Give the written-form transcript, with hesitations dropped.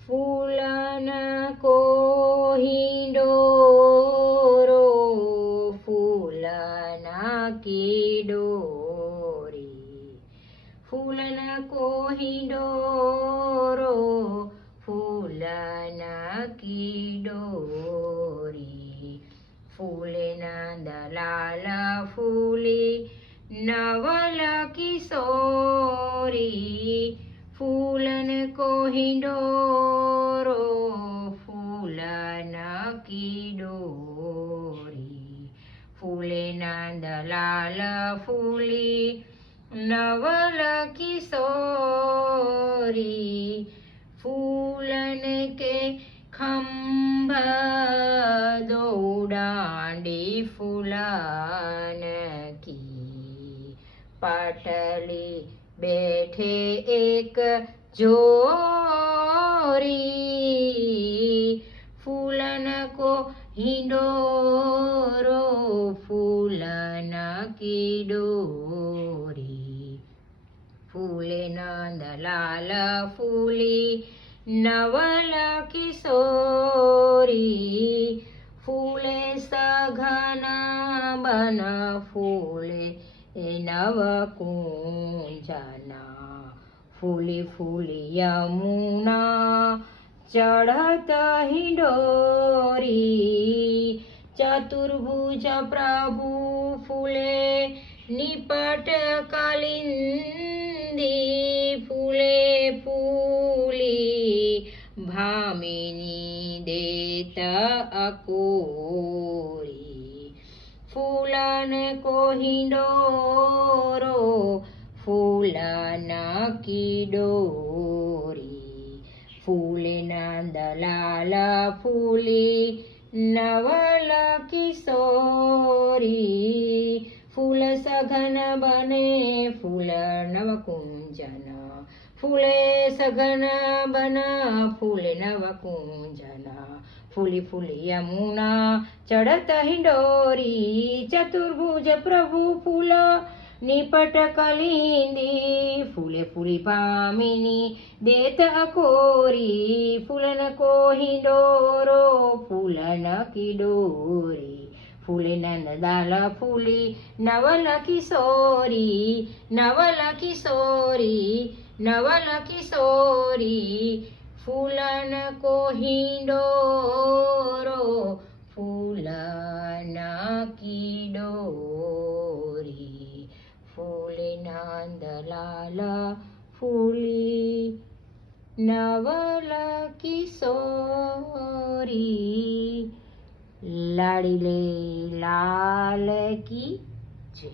ફૂલના કોહિંડોરો ફૂલના કીડોરી, ફૂલના કોહિંડોરો ફૂલના કીડોરી, ફૂલના દલાલ ફૂલી નવલ કિશોરી, ફૂલન કોહિંડોરો ફૂલના કીડોરી, ફૂલેના દલાલ ફૂલી નવલ કિશોરી, ફૂલન કે ખંભ દોડાંડી ફૂલન કી, પાટલી બેઠે એક જોરી, ફૂલન કોહિંડોરો ફૂલના કીડોરી, ફૂલેના દલાલ ફૂલી નવલ કિશોરી, ફૂલે સઘન બન ફૂલે નવ કુંજના, ફૂલી ફૂલી યમુના ચढ़त हिंडोरी, चतुर्भुज प्रभु फूले निपट कालिंदी, फूले फूली भामिनी देत अकोरी, फूलन कोहिंडोरो फूलना કીડોરી, ફૂલના દલાલ ફૂલી નવલ કિશોરી, ફૂલ સઘન બને ફૂલ નવકુંજન, ફૂલે સઘન બન ફૂલ નવકુંજન, ફૂલી ફૂલી યમુના ચढ़त हिंडोरी, चतुर्भुज प्रभु फूल निपट कलिंदी, फूले फूली भामिनी देत अकोरी, फूलन कोहिंडोरो फूलन કીડોરી, ફૂલેના દલાલ ફૂલી નવલ કિશોરી, નવલ કિશોરી, નવલ કિશોરી, ફૂલન કોહિંડોરો ફૂલના કીડોરી, ફૂલના દલાલ ફૂલી નવલ કિશોરી, લાડીલે લાલ કી જય.